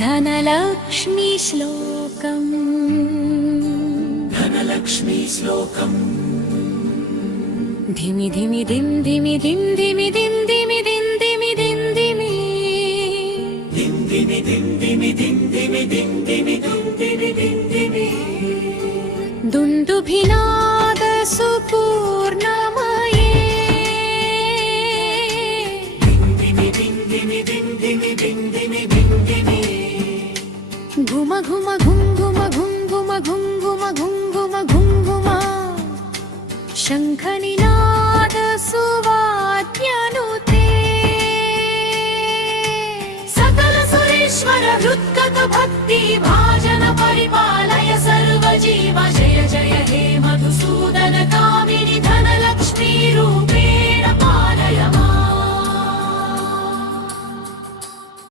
धनलक्ष्मी श्लोकम् धनलक्ष्मी श्लोकम् धिमि धिमि धिम धिमि धिम धिमि धिम धिमि धिम धिमि धिम धिमि धिम धिमि धिम धिमि धिम धिमि धिम धिमि धिम धिमि धिम धिमि दुन्दुभिनाद सुपूर्णमये धिम धिमि धिम धिमि धिम धिमि धिम धिमि धिम धिमि घुम घुम घुम घुम घुम घुम घुम घुम घुम घुम घुम घुम शङ्खनि